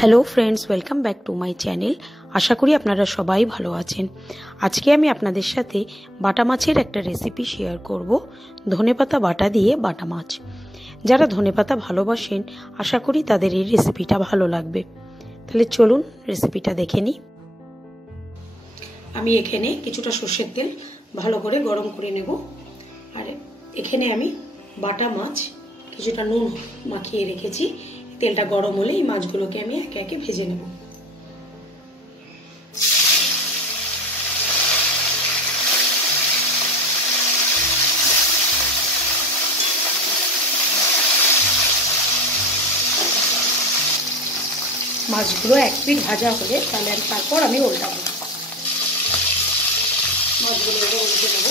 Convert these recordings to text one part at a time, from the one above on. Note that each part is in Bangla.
Hello friends welcome back to my channel. आशा करी आपनारा सबाई भालो आछेन। आज के आमी आपनादेर साथे बाटा माछेर एकटा रेसिपि शेयर करब, धनेपाता बाटा दिए बाटा माछ। जारा धनेपाता भालोबासेन आशा करी तादेर एई रेसिपिटा भालो लागबे। ताहले चलुन रेसिपिटा देखे निई। आमी एखाने किछुटा सर्षेर तेल भालो करे गरम करे नेब। आर एखाने आमी बाटा माछ किछुटा नुन माखिए रेखेछि। तेलटा गरम होले এই মাছগুলোকে আমি একে একে ভেজে নেব। মাছগুলো এক পিঠ ভাজা হলে তাহলে তারপর আমি উল্টাবো। মাছগুলো এবার উল্টে নেব।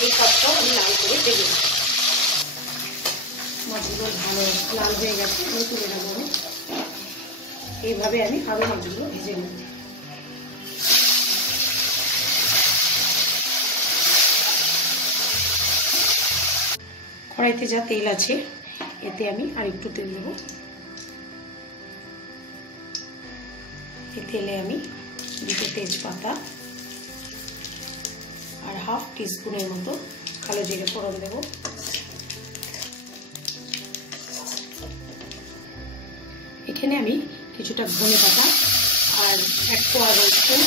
এই পাতটাও আমি লাল করে ভেজে নেব। মাছগুলো ভালো লাল হয়ে গেছে, আমি তুলে নেব। এইভাবে আমি আরো মাছগুলো ভেজে নেব। কড়াইতে যা তেল আছে এতে আমি আরেকটু তেল দেব। এই তেলে আমি দুটো তেজপাতা আর হাফ টিস্পুনের মতো কালো জিরে ফোড়ন দেব। এখানে আমি কিছুটা ধনেপাতা আর এক কোয়া রসুন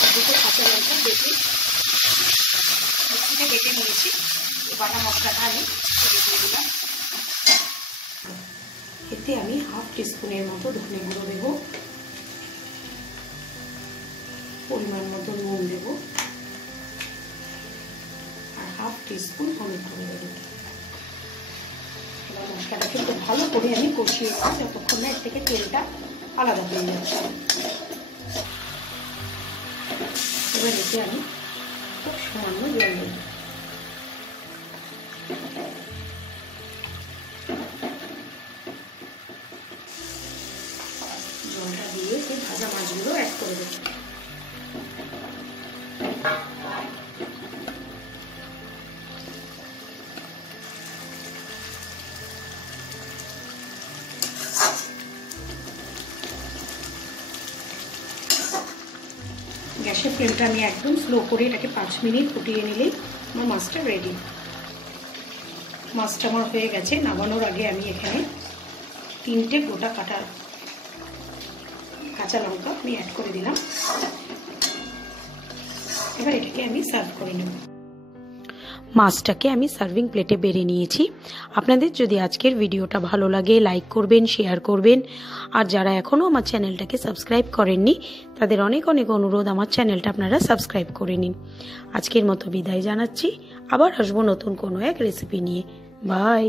আর দুটো কাঁচা লঙ্কা বেটে মিক্সিতে বেটে নিয়েছি। এই বাটা মশলাটা আমি দিয়ে দিলাম। এতে আমি হাফ টিস্পুনের মতো ধনে গুঁড়ো দেব, পরিমাণ মতো নুন দেব, হাফ টিস্পুন হলুদ গুঁড়ো দেব। এবার মশলাটাকে খুব ভালো করে আমি কষিয়ে নিই যতক্ষণ না এর থেকে তেলটা আলাদা হয়ে যাচ্ছে। এবার এতে আমি খুব সামান্য জল দেব। জলটা দিয়ে সেই ভাজা মাছগুলো অ্যাড করে দেব। গ্যাসের ফ্লেমটা আমি একদম স্লো করে এটাকে 5 মিনিট ফুটিয়ে নিলেই আমার মাছটা রেডি। মাছটা আমার হয়ে গেছে। নামানোর আগে আমি এখানে 3টে গোটা কাঁচা লঙ্কা আমি অ্যাড করে দিলাম। এবার এটাকে আমি সার্ভ করে নেব। মাছটাকে আমি সার্ভিং প্লেটে বেড়ে নিয়েছি। আপনাদের যদি আজকের ভিডিওটা ভালো লাগে লাইক করবেন, শেয়ার করবেন। আর যারা এখনও আমার চ্যানেলটাকে সাবস্ক্রাইব করেননি তাদের অনেক অনেক অনুরোধ আমার চ্যানেলটা আপনারা সাবস্ক্রাইব করে নিন। আজকের মতো বিদায় জানাচ্ছি। আবার আসবো নতুন কোনো এক রেসিপি নিয়ে। বাই।